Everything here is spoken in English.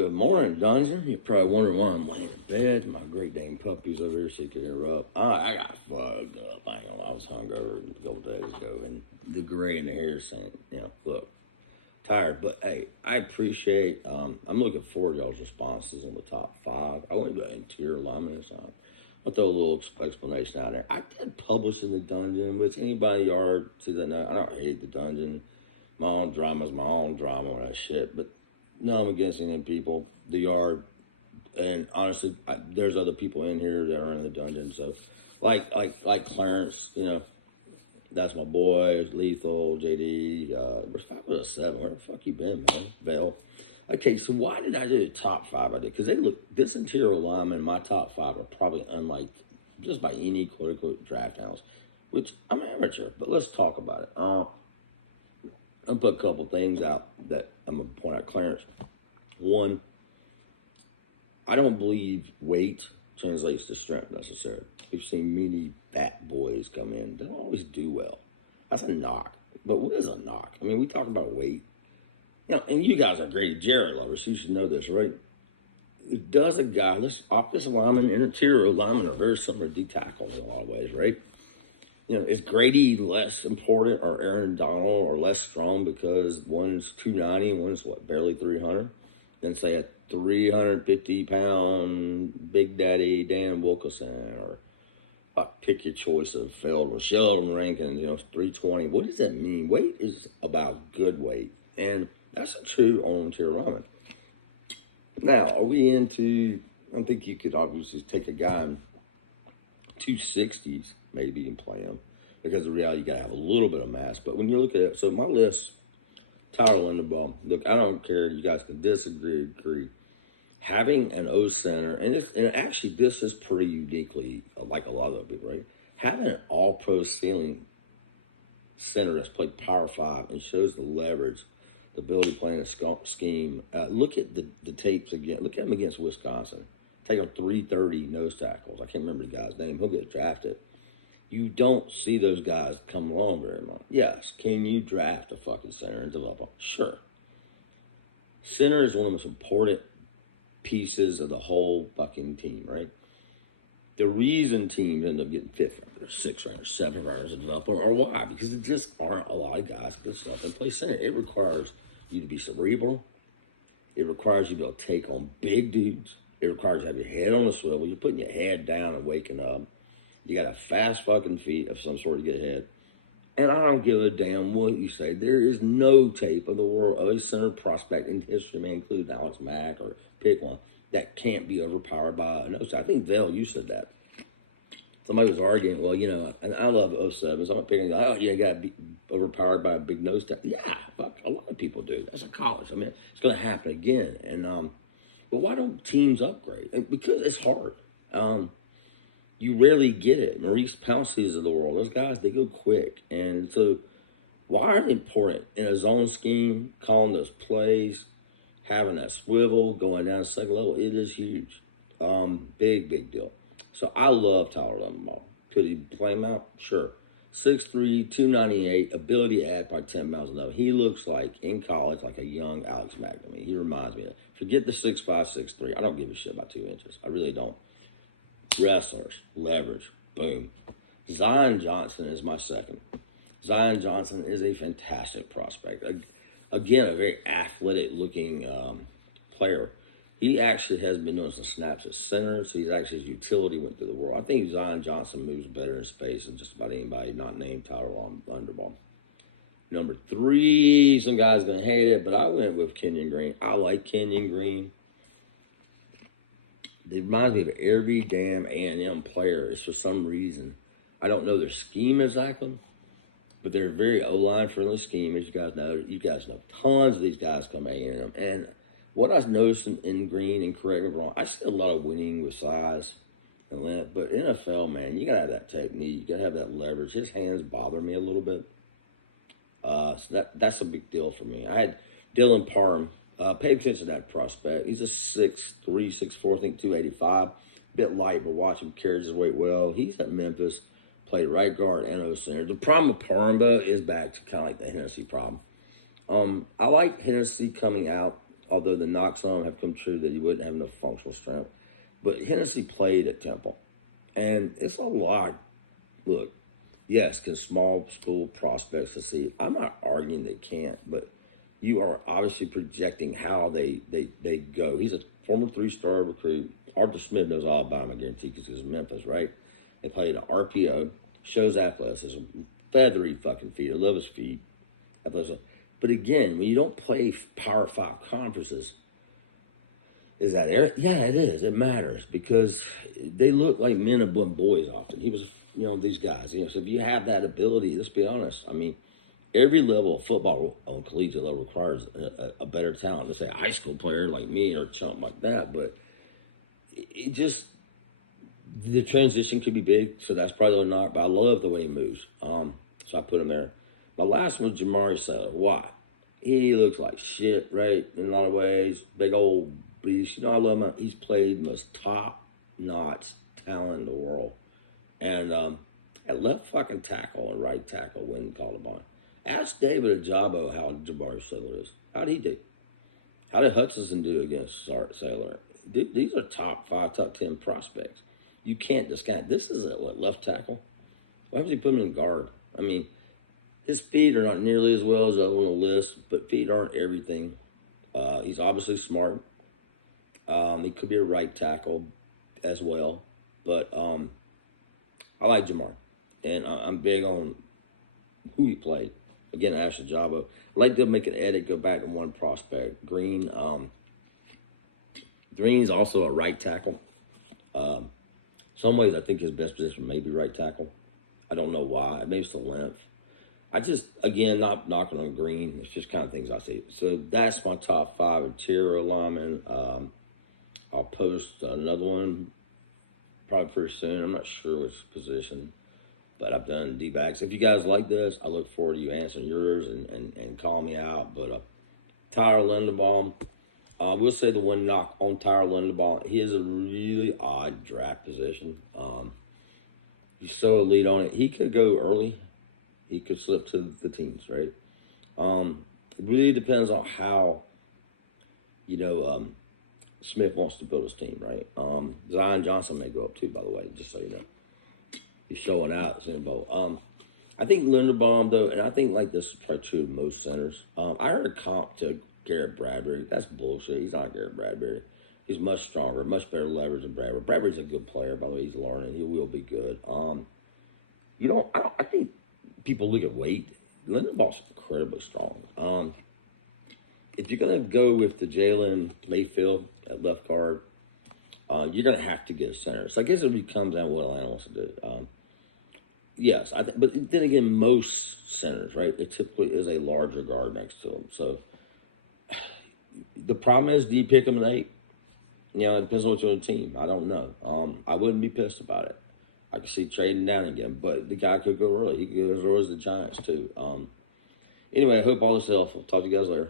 Good morning, Dungeon. You're probably wondering why I'm laying in bed. My Great Dane puppy's over here so you can interrupt. I got fucked up. I ain't gonna lie. I was hungover a couple days ago, and the gray in the hair saying, look, tired. But hey, I appreciate. I'm looking forward to y'all's responses on the top 5. I want to go interior alignment this time. I'll throw a little explanation out there. I did publish in the Dungeon, which anybody already see that now. I don't hate the Dungeon. My own drama's my own drama and that shit, but no, I'm against any people. The Yard, and honestly, there's other people in here that are in the Dungeon. So, like Clarence, that's my boy. Lethal, JD. Where's 507? Where the fuck you been, man? Vale. Okay, so why did I do the top 5 I did? Because this interior alignment, my top 5 are probably unlike just by any quote-unquote draft analyst, which I'm amateur, but let's talk about it. I'll put a couple things out that I'm going to point out. Clarence, one, I don't believe weight translates to strength necessarily. We've seen many fat boys come in. They don't always do well. That's a knock. But what is a knock? I mean, we talk about weight. And you guys are great Jared lovers, so you should know this, right? Does a guy, this offensive lineman and interior lineman are very similar to D tackles in a lot of ways, right? Is Grady less important or Aaron Donald or less strong because one's 290 and one's barely 300 than say a 350-pound Big Daddy Dan Wilkerson or pick your choice of field or Sheldon Rankin, 320. What does that mean? Weight is about good weight, and that's true on interior lineman. Now, are we into? I think you could obviously take a guy in 260s maybe and play him because the reality you gotta have a little bit of mass. But when you look at it, so my list, Tyler Linderbaum. Look, I don't care. You guys can disagree, agree. Having an O center, and actually this is pretty uniquely like a lot of people, right? Having an all-pro ceiling center that's played Power 5 and shows the leverage, the ability to play in a scheme. Look at the tapes again. Look at him against Wisconsin. Take on 330 nose tackles. I can't remember the guy's name. He'll get drafted. You don't see those guys come along very much. Yes, can you draft a fucking center and develop them? Sure. Center is one of the most important pieces of the whole fucking team, right? The reason teams end up getting 5th rounders, 6th rounders, 7th rounders and develop them are why? Because there just aren't a lot of guys that can step and play center. It requires you to be cerebral. It requires you to be able to take on big dudes. It requires you to have your head on a swivel. You're putting your head down and waking up. You got a fast fucking feet of some sort to get ahead. And I don't give a damn what you say. There is no tape of the world of a center prospect in history, man, including Alex Mack or pick one, that can't be overpowered by a nose. I think Vale, you said that. Somebody was arguing, well, and I love 07s. I'm not picking, you got to be overpowered by a big nose tackle. Yeah, fuck, a lot of people do. That's a college. I mean, it's going to happen again. And but why don't teams upgrade? Because it's hard. You rarely get it. Maurice Pouncey's of the world. Those guys, they go quick. And so why are they important? In a zone scheme, calling those plays, having that swivel, going down to second level, it is huge. Big deal. So I love Tyler Linderbaum. Could he play him out? Sure. 6'3", 298, ability to add by 10 miles an hour. He looks like, in college, like a young Alex Mack. I mean, he reminds me of that. Forget the 6'5", 6'3". I don't give a shit about 2 inches. I really don't. Wrestlers, leverage, boom. Zion Johnson is my second. Zion Johnson is a fantastic prospect. Again, a very athletic-looking player. He actually has been doing some snaps at center, so his utility went through the world. I think Zion Johnson moves better in space than just about anybody not named Tyler Linderbaum. Number 3, some guys going to hate it, but I went with Kenyon Green. I like Kenyon Green. It reminds me of every damn A&M player. It's for some reason. I don't know their scheme exactly, but they're very O-line friendly scheme, as you guys know. You guys know tons of these guys come A&M. And what I've noticed in Green, and correct me if I'm wrong, I see a lot of winning with size and length. But NFL, man, you got to have that technique. You got to have that leverage. His hands bother me a little bit. So that's a big deal for me. I had Dylan Parham. Pay attention to that prospect. He's a 6'3", 6'4", I think 285. Bit light, but watch him carries his weight well. He's at Memphis, played right guard and O center. The problem with Parham is back to kind of like the Hennessy problem. I like Hennessy coming out although the knocks on him have come true that he wouldn't have enough functional strength. But Hennessy played at Temple, and it's a lot. Look, yes, can small school prospects succeed? I'm not arguing they can't, but you are obviously projecting how they go. He's a former 3-star recruit. Arthur Smith knows Alabama, I guarantee, because he's in Memphis, right? They played an RPO, shows athleticism, feathery fucking feet. I love his feet. Athleticism. But again, when you don't play Power 5 conferences, is that air? Yeah, it is. It matters because they look like men and boys often. He was, these guys. So if you have that ability, let's be honest. I mean, every level of football on collegiate level requires a better talent. Let's say a high school player like me or a chump like that. But it just, the transition could be big. So that's probably not. But I love the way he moves. So I put him there. My last one was Jamari Sailor. Why? He looks like shit, right? In a lot of ways. Big old beast. I love him. He's played the most top-notch talent in the world. And at left fucking tackle and right tackle when called upon. Ask David Ajabo how Jamari Sailor is. How'd he do? How did Hutchinson do against Sailor? These are top 5, top 10 prospects. You can't discount. This is at left tackle. Why would you put him in guard? I mean, his feet are not nearly as well as the other on the list, but feet aren't everything. He's obviously smart. He could be a right tackle as well. But I like Jamar. And I'm big on who he played. Again, I asked Ajabo. I'd like to make an edit, go back to one prospect. Green. Green's also a right tackle. Some ways I think his best position may be right tackle. I don't know why. Maybe it's the length. I just, again, not knocking on Green. It's just kind of things I see. So that's my top 5 interior linemen. I'll post another one probably pretty soon. I'm not sure which position, but I've done D-backs. If you guys like this, I look forward to you answering yours and calling me out. But Tyler Linderbaum, we'll say the one knock on Tyler Linderbaum, he is a really odd draft position. He's so elite on it. He could go early. He could slip to the teens, right? It really depends on how, Smith wants to build his team, right? Zion Johnson may go up too, by the way, just so you know. He's showing out at Senior Bowl. I think Linderbaum, though, and I think like this is probably true of most centers. I heard a comp to Garrett Bradbury. That's bullshit. He's not Garrett Bradbury. He's much stronger, much better leverage than Bradbury. Bradbury's a good player, by the way. He's learning. He will be good. I think people look at weight. Linderbaum's incredibly strong. If you're going to go with the Jalen Mayfield at left guard, you're going to have to get a center. So I guess it really comes down to what Atlanta wants to do. Yes, but then again, most centers, right, there typically is a larger guard next to them. So the problem is, do you pick them at 8? It depends on what's on the team. I don't know. I wouldn't be pissed about it. I could see trading down again, but the guy could go early. He could go as early as the Giants, too. Anyway, I hope all this is helpful. Talk to you guys later.